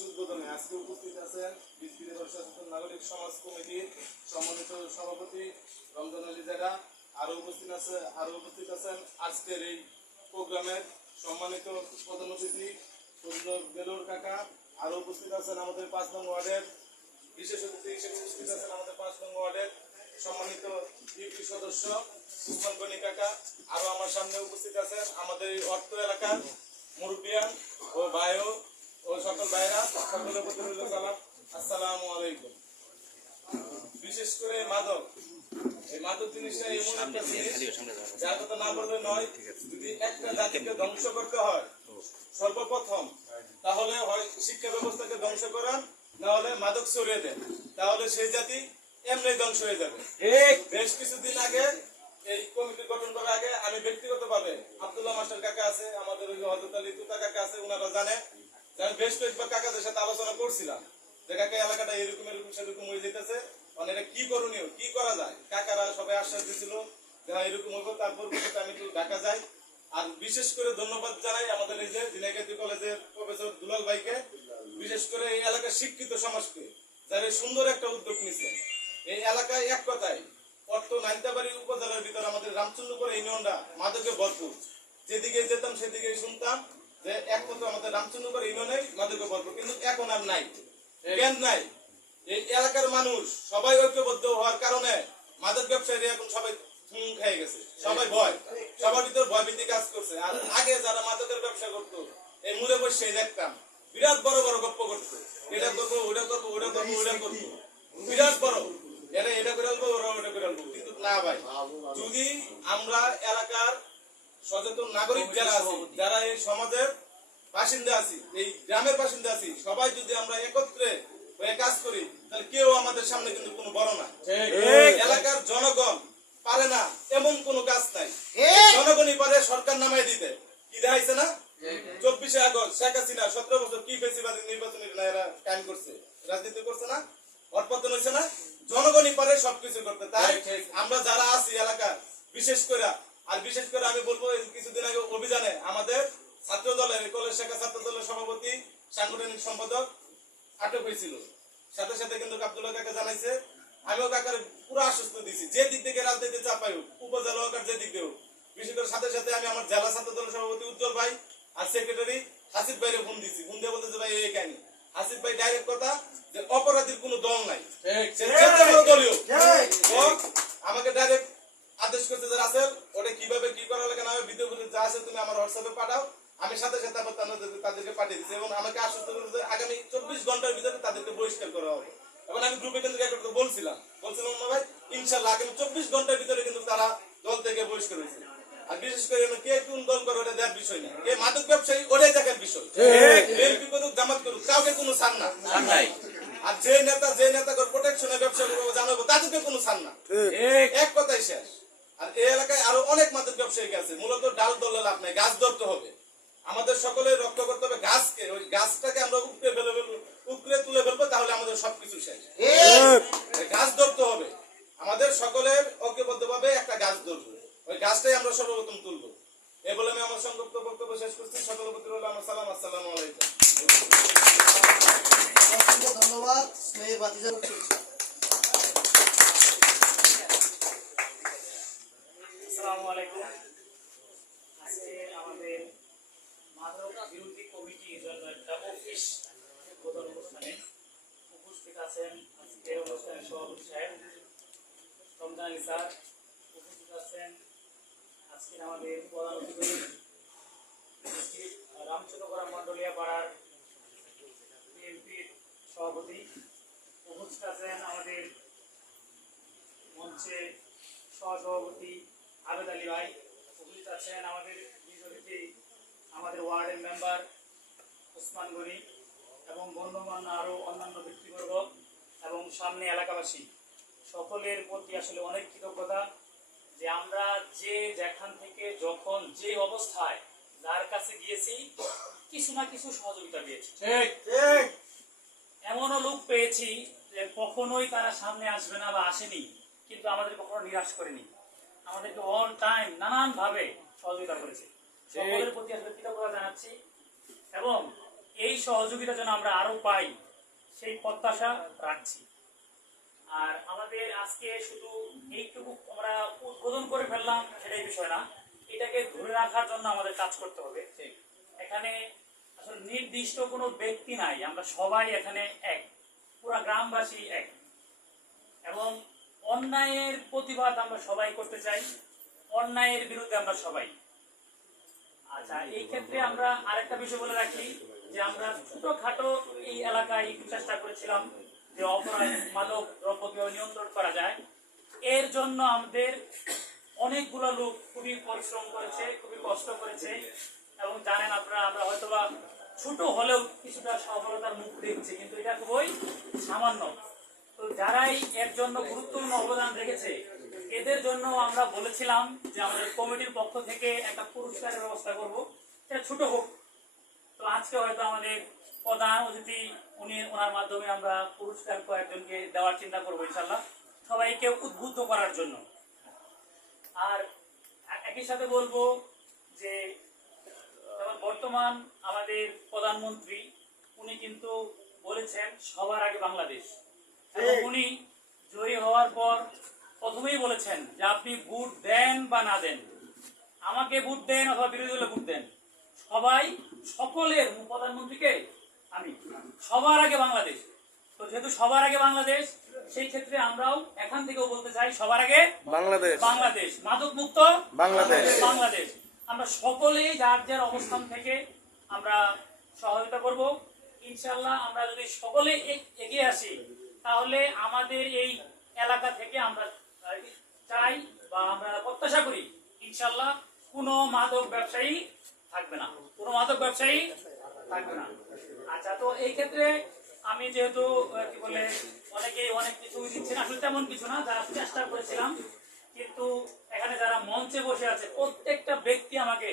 কর্মসূচি উদ্বোধনে আজকে উপস্থিত আছেন বিসিবি সচেতন নাগরিক সমাজ কমিটির সম্মানিত সভাপতি রমজান আলী জায়গা। আরো উপস্থিত আছেন আজকের এই প্রোগ্রামের সম্মানিত প্রধান অতিথি বেলুর কাকা। আরো উপস্থিত আছেন আমাদের 5 নং ওয়ার্ডের বিশেষ অতিথি হিসেবে উপস্থিত আছেন আমাদের 5 নং ওয়ার্ডের সম্মানিত ইউপি সদস্য উসমান গনি কাকা। আরো আমার সামনে উপস্থিত আছেন আমাদের এই অর্থ এলাকার মুরব্বিয়ান ও ভাইও ও সকল ভাইরা, সকলের প্রতি রইল সালাম, আসসালামু আলাইকুম। বিশেষ করে এই মাদক জিনিসটা এমন একটা জিনিস যার কথা না বললে নয়। যদি একটা জাতিকে ধ্বংস করতে হয় সর্বপ্রথম তাহলে হয় শিক্ষা ব্যবস্থাকে ধ্বংস করান, না হলে মাদক ছড়িয়ে দেন, তাহলে সেই জাতি এমনি ধ্বংস হয়ে যাবে। বেশ কিছুদিন আগে এই কমিটি গঠন করার আগে আমি ব্যক্তিগতভাবে আব্দুল্লাহ মাস্টার কাকা আছে, আমাদের ওই হযরত আলী তুতা কাকা আছে, ওনারা জানে যে আমি বেশ কয়েকবার কাকাদের সাথে আলোচনা করছিলাম যে কাকা এলাকাটা এরকম সেরকম হয়ে যেতেছে, মানে এটা কি করণীয়, কি করা যায়। কাকারা সবাই আশ্বাস দিয়েছিল যে এরকম হবো, তারপর আমি একটু ঢাকা যাই। আর বিশেষ করে ধন্যবাদ জানাই আমাদের এই যে ঝিনাইগাতি কলেজের প্রফেসর দুলাল ভাইকে, বিশেষ করে এই এলাকার শিক্ষিত সমাজকে, যারা সুন্দর একটা উদ্যোগ নিছে। এই এলাকায় এক কথায় অর্থ নাইন্তাবাড়ি উপজেলার ভিতরে আমাদের রামচন্দ্রপুর ইউনিয়নটা মাদকে ভরপুর। যেদিকে যেতাম সেদিকে শুনতাম যে একমাত্র আমাদের রামচন্দ্রপুর ইউনিয়নে মাদকে ভরপুর, কিন্তু এখন আর নাই, জ্ঞান নাই। এই এলাকার মানুষ সবাই ঐক্যবদ্ধ হওয়ার কারণে মাদক ব্যবসায়ীরা এখন সবাই খেয়ে গেছে, সবাই ভয়, সবার ভিতর ভয়ভীতি কাজ করছে। আর আগে যারা মাদকের ব্যবসা করতো এই মুড়ে বসে দেখতাম বিরাট বড় বড় গপ্প করতো, এটা করবো ওটা করবো ওটা করবো ওটা করবো, বিরাট বড় এটা করে আনবো ওরা ওটা করে আনবো। কিন্তু না ভাই, যদি আমরা এলাকার সচেতন নাগরিক যারা আছি, যারা এই সমাজের বাসিন্দা আছি, এই গ্রামের বাসিন্দা আছি, সবাই যদি আমরা একত্রে হয়ে কাজ করি তাহলে কেউ আমাদের সামনে কিন্তু কোনো বড় না। এলাকার জনগণ পারে না এমন কোনো কাজ নাই, জনগণই পারে সরকার নামাই দিতে। কি দেখাইছে না 24শে আগস্ট শেখ হাসিনা 17 বছর কি ফেসিবাদী নির্বাচনী কায়েম করছে, রাজনীতি করছে না, অর্পতন হয়েছে না, জনগণই পারে সবকিছু করতে। তাই আমরা যারা আছি এলাকার বিশেষ করে আমি বলবো কিছুদিন আগে অভিযানে আমাদের ছাত্র দলের কলেজ শাখা ছাত্র দলের সভাপতি সাংগঠনিক সম্পাদক আটক হয়েছিল। সাথে সাথে কিন্তু আব্দুল্লাহ কাকা জানাইছে, আমিও কাকার পুরো আশ্বস্ত দিছি যে দিক থেকে রাজনীতি চাপাই হোক, উপজেলা হোক আর যে দিক হোক। বিশেষ করে সাথে সাথে আমি আমার জেলা ছাত্র দলের সভাপতি উজ্জ্বল ভাই আর সেক্রেটারি হাসিফ ভাইরে ফোন দিছি। ফোন দিয়ে বলতেছে ভাই এই কাহিনী। হাসিফ ভাই ডাইরেক্ট কথা যে অপরাধীর কোনো দল নাই, দলীয় আমাকে ডাইরেক্ট আদেশ করতে যে রাসেল ওটা কিভাবে কি করা লাগে না ভিডিও যা আছে তুমি আমার হোয়াটসঅ্যাপে পাঠাও। আমি সাথে সাথে তাদেরকে পাঠিয়ে দিচ্ছি এবং আমাকে আশ্বস্ত করেছে যে আগামী 24 ঘন্টার ভিতরে তাদেরকে বহিষ্কার করা হবে। এবং আমি গ্রুপে কিন্তু বলছিলাম না ভাই, ইনশাল্লাহ আগামী 24 ঘন্টার ভিতরে কিন্তু তারা দল থেকে বহিষ্কার হয়েছে। আর বিশেষ করে কে কোন দল করে ওটা দেওয়ার বিষয় না, কে মাদক ব্যবসায়ী ওটাই দেখার বিষয়। বিএনপি করুক জামাত করুক কাউকে কোনো ছাড় না। আর যে নেতা প্রোটেকশনের ব্যবসা করবো জানাবো তাদেরকে কোনো ছাড় না, এক কথাই শেষ। আর এই এলাকায় আরো অনেক মাদক ব্যবসায়ী আছে, মূলত ডাল দলে লাভ নাই, গাছ ধরতে হবে। আমাদের সকলে রক্ষা করতে হবে গাছকে, ওই গাছটাকে আমরা উপরে তুলে ফেলবো, তাহলে আমাদের সবকিছু শেষ। গাছ ধরতে হবে, আমাদের সকলের ঐক্যবদ্ধ ভাবে একটা গাছ ধরবো, ওই গাছটাই আমরা সর্বপ্রথম তুলবো। এই বলে আমি আমার সংক্ষিপ্ত বক্তব্য শেষ করছি। সকলের প্রতি রইল আমার সালাম, আসসালামু আলাইকুম। ধন্যবাদ। আসসালামু আলাইকুম। আজকে আমাদের মাদক বিরোধী কমিটির জন্য একটা অফিস উদ্বোধন অনুষ্ঠানে উপস্থিত আছেন আজকের অনুষ্ঠানের সভাপতি সাহেব রমজান আলী স্যার, উপস্থিত আছেন আজকের আমাদের প্রধান অতিথি রামচন্দ্রপুর মন্ডলিয়া পাড়ার বিএনপির সভাপতি, উপস্থিত আছেন আমাদের মঞ্চে সহসভাপতি আবেদ আলী ভাই, উপস্থিত আছেন আমাদের আমাদের ওয়ার্ডের মেম্বার উসমান গনি এবং গণ্যমান্য আরো অন্যান্য ব্যক্তিবর্গ এবং সামনে এলাকাবাসী, সকলের প্রতি আসলে অনেক কৃতজ্ঞতা যে আমরা যে যেখান থেকে যখন যে অবস্থায় যার কাছে গিয়েছি কিছু না কিছু সহযোগিতা পেয়েছি। এমনও লোক পেয়েছি যে কখনোই তারা সামনে আসবে না বা আসেনি, কিন্তু আমাদের কখনো নিরাশ করেনি, আমাদেরকে অল টাইম নানান ভাবে সহযোগিতা করেছে। সকলের প্রতি আসলে কৃতজ্ঞতা জানাচ্ছি। এবং এই সহযোগিতা যেন আমরা আরো পাই সেই প্রত্যাশা রাখছি। আর আমাদের আজকে শুধু এইটুকু আমরা উদ্বোধন করে ফেললাম সেটাই বিষয় না, এটাকে ধরে রাখার জন্য আমাদের কাজ করতে হবে। এখানে আসলে নির্দিষ্ট কোনো ব্যক্তি নাই, আমরা সবাই এখানে এক, পুরা গ্রামবাসী এক, এবং অন্যায়ের প্রতিবাদ আমরা সবাই করতে চাই, অন্যায়ের বিরুদ্ধে আমরা সবাই। আচ্ছা, এই ক্ষেত্রে আমরা আরেকটা বিষয় বলে রাখি যে আমরা ছোটখাটো এই এলাকায় একটু চেষ্টা করেছিলাম যে অপরাধ মাদক দ্রব্যকে নিয়ন্ত্রণ করা যায়। এর জন্য আমাদের অনেকগুলো লোক খুবই পরিশ্রম করেছে, খুবই কষ্ট করেছে, এবং জানেন আপনারা আমরা হয়তোবা ছোট হলেও কিছুটা সফলতার মুখ দেখছি, কিন্তু এটা খুবই সামান্য। তো যারাই এর জন্য গুরুত্বপূর্ণ অবদান রেখেছে এদের জন্য আমরা বলেছিলাম যে আমাদের কমিটির পক্ষ থেকে একটা পুরস্কারের ব্যবস্থা করব, সেটা ছোট হোক। তো আজকে হয়তো আমাদের প্রধান অতিথি ওনার মাধ্যমে আমরা পুরস্কার কয়েকজনকে দেওয়ার চিন্তা করবো ইনশাল্লাহ, সবাইকে উদ্বুদ্ধ করার জন্য। আর একই সাথে বলবো যে বর্তমান আমাদের প্রধানমন্ত্রী উনি কিন্তু বলেছেন সবার আগে বাংলাদেশ, এবং উনি জয়ী হওয়ার পর প্রথমেই বলেছেন যে আপনি ভোট দেন বা না দেন, আমাকে ভোট দেন অথবা বিরোধী দলে ভোট দেন, সবাই সকলের প্রধানমন্ত্রীকে আমি সবার আগে বাংলাদেশ। তো যেহেতু সবার আগে বাংলাদেশ, সেই ক্ষেত্রে আমরাও এখান থেকেও বলতে চাই সবার আগে বাংলাদেশ, বাংলাদেশ, মাদক মুক্ত বাংলাদেশ, বাংলাদেশ। আমরা সকলেই যার যার অবস্থান থেকে আমরা সহযোগিতা করব ইনশাল্লাহ। আমরা যদি সকলে এগিয়ে আসি তাহলে আমাদের এই এলাকা থেকে আমরা চাই বা আমরা প্রত্যাশা করি ইনশাল্লাহ কোনো মাদক ব্যবসায়ী থাকবে না, কোনো মাদক ব্যবসায়ী থাকবে না। আচ্ছা, তো এই ক্ষেত্রে আমি যেহেতু কি বলে অনেকেই অনেক কিছু দিচ্ছেন, আসলে তেমন কিছু না, যারা চেষ্টা করেছিলাম, কিন্তু এখানে যারা মঞ্চে বসে আছে প্রত্যেকটা ব্যক্তি আমাকে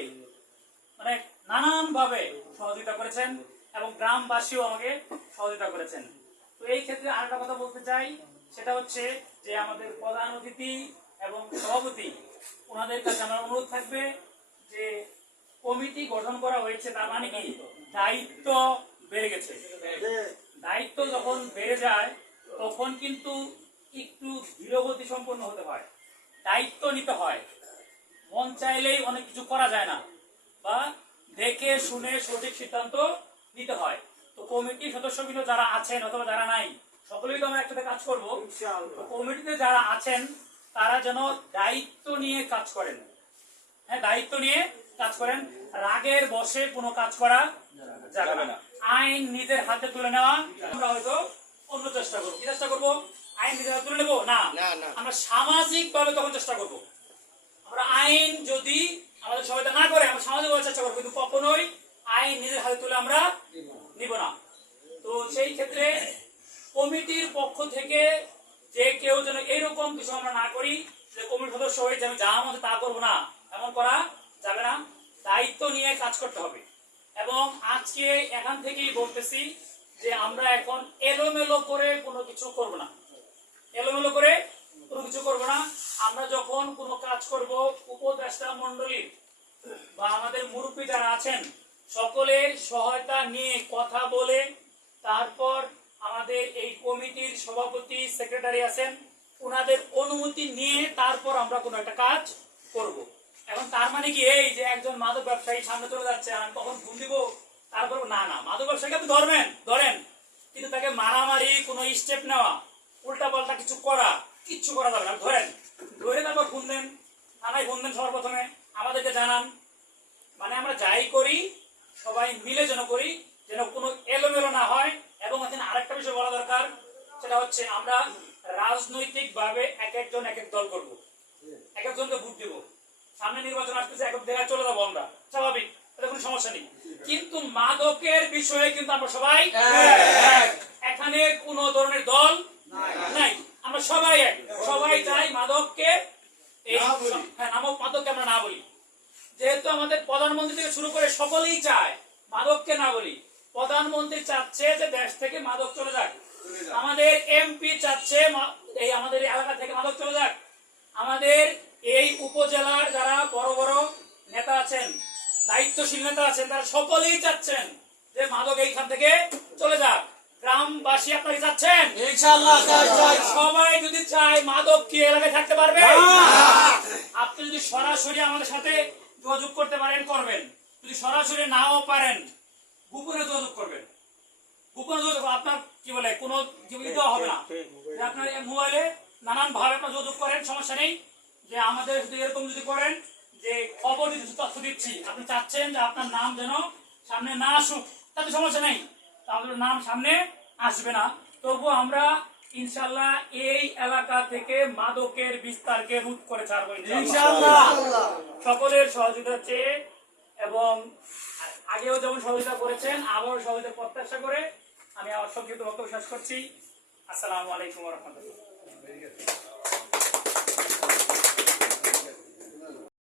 মানে নানান ভাবে সহযোগিতা করেছেন এবং গ্রামবাসীও আমাকে সহযোগিতা করেছেন। তো এই ক্ষেত্রে আরেকটা কথা বলতে চাই, সেটা হচ্ছে যে আমাদের প্রধান অতিথি এবং সভাপতি ওনাদের কাছে আমার অনুরোধ থাকবে যে কমিটি গঠন করা হয়েছে, তার মানে কি দায়িত্ব বেড়ে গেছে। দায়িত্ব যখন বেড়ে যায় তখন কিন্তু একটু ধীরগতি সম্পন্ন হতে হয়, দায়িত্ব নিতে হয়। মন চাইলেই অনেক কিছু করা যায় না, বা দেখে শুনে সঠিক সিদ্ধান্ত নিতে হয়। তো কমিটির সদস্যবৃন্দ যারা আছেন অথবা যারা নাই, সকলেই তো আমরা একসাথে কাজ করবো। কমিটিতে যারা আছেন তারা যেন দায়িত্ব নিয়ে কাজ করেন, হ্যাঁ দায়িত্ব নিয়ে কাজ করেন। রাগের বশে কোনো কাজ করা যাবে না। আইন নিজের হাতে তুলে নেওয়া আমরা হয়তো অন্য চেষ্টা করবো, কি চেষ্টা করবো? আইন নিজের হাতে তুলে নেবো না, আমরা সামাজিক ভাবে তখন চেষ্টা করবো। আমরা আইন যদি আমাদের সহায়তা না করে আমরা সামাজিক ভাবে চেষ্টা করবো, কিন্তু কখনোই আইন নিজের হাতে তুলে আমরা নিব না। তো সেই ক্ষেত্রে কমিটির পক্ষ থেকে যে কেউ যেন এরকম কিছু আমরা না করি যে কমিটির সদস্য হয়ে যে আমি যা মতো তা করবো না, এমন করা যাবে না। দায়িত্ব নিয়ে কাজ করতে হবে। এবং আজকে এখান থেকেই বলতেছি যে আমরা এখন এলোমেলো করে কোনো কিছু করব না, এলোমেলো করে কোনো কিছু করব না। আমরা যখন কোনো কাজ করব উপদেষ্টা মণ্ডলীর বা আমাদের মুরব্বী যারা আছেন সকলের সহায়তা নিয়ে কথা বলে, তারপর আমাদের এই কমিটির সভাপতি সেক্রেটারি আছেন ওনাদের অনুমতি নিয়ে তারপর আমরা কোনো একটা কাজ করব। এখন তার মানে কি এই যে একজন মাদক ব্যবসায়ী সামনে চলে যাচ্ছে আমি কখন ফোন দিব তারপর না, না, মাদক ব্যবসায়ীকে আপনি ধরেন, কিন্তু তাকে মারামারি কোনো স্টেপ নেওয়া উল্টা পাল্টা কিছু করা কিচ্ছু করা যাবে না। ধরে তারপর ফোন দেন, থানায় ফোন দেন, সবার প্রথমে আমাদেরকে জানান। মানে আমরা যাই করি সবাই মিলে যেন করি, যেন কোনো এলোমেলো না হয়। এবং এখানে আরেকটা বিষয় বলা দরকার, সেটা হচ্ছে আমরা রাজনৈতিক ভাবে এক একজন এক এক দল করবো, এক একজনকে ভোট দিব। সামনে নির্বাচন আসতেছে, এক এক জায়গায় চলে যাবো আমরা, স্বাভাবিক, এটা কোনো সমস্যা নেই। কিন্তু মাদকের বিষয়ে কিন্তু আমরা সবাই এখানে কোনো ধরনের দল নাই, আমরা সবাই এক, সবাই চাই মাদককে মাদককে আমরা না বলি। যেহেতু আমাদের প্রধানমন্ত্রী থেকে শুরু করে সকলেই চায় মাদককে না বলি। প্রধানমন্ত্রী চাচ্ছে যে দেশ থেকে মাদক চলে যাক, আমাদের এমপি চাচ্ছে এই আমাদের এলাকা থেকে মাদক চলে যাক, আমাদের এই উপজেলার যারা বড় বড় নেতা আছেন, দায়িত্বশীল নেতা আছেন, তারা সকলেই চাচ্ছেন যে মাদক এইখান থেকে চলে যাক। গ্রামবাসী আপনারা চাচ্ছেন? ইনশাআল্লাহ চাই। সবাই যদি চায় মাদক কি এলাকায় থাকতে পারবে? আপনি যদি সরাসরি আমাদের সাথে যোগাযোগ করতে পারেন করবেন, যদি সরাসরি নাও পারেন গোপনে যোগাযোগ করবেন। গোপনে যোগাযোগ আপনার কি বলে কোনো দেওয়া হবে না, যে আপনার মোবাইলে নানান ভাবে আপনার যোগাযোগ করেন, সমস্যা নেই। যে আমাদের যদি এরকম যদি করেন যে খবর দিচ্ছি, তথ্য দিচ্ছি, আপনি চাচ্ছেন যে আপনার নাম যেন সামনে না আসুক, তাতে সমস্যা নেই, আমাদের নাম সামনে আসবে না। তবু আমরা ইনশাল্লাহ এই এলাকা থেকে মাদকের বিস্তারকে রোধ করে ছাড়বো ইনশাল্লাহ। সকলের সহযোগিতা চেয়ে এবং আগেও যেমন সহযোগিতা করেছেন আবারও সহযোগিতা প্রত্যাশা করে আমি আমার সংক্ষিপ্ত বক্তব্য শেষ করছি। আসসালামু আলাইকুম ওয়া রাহমাতুল্লাহ।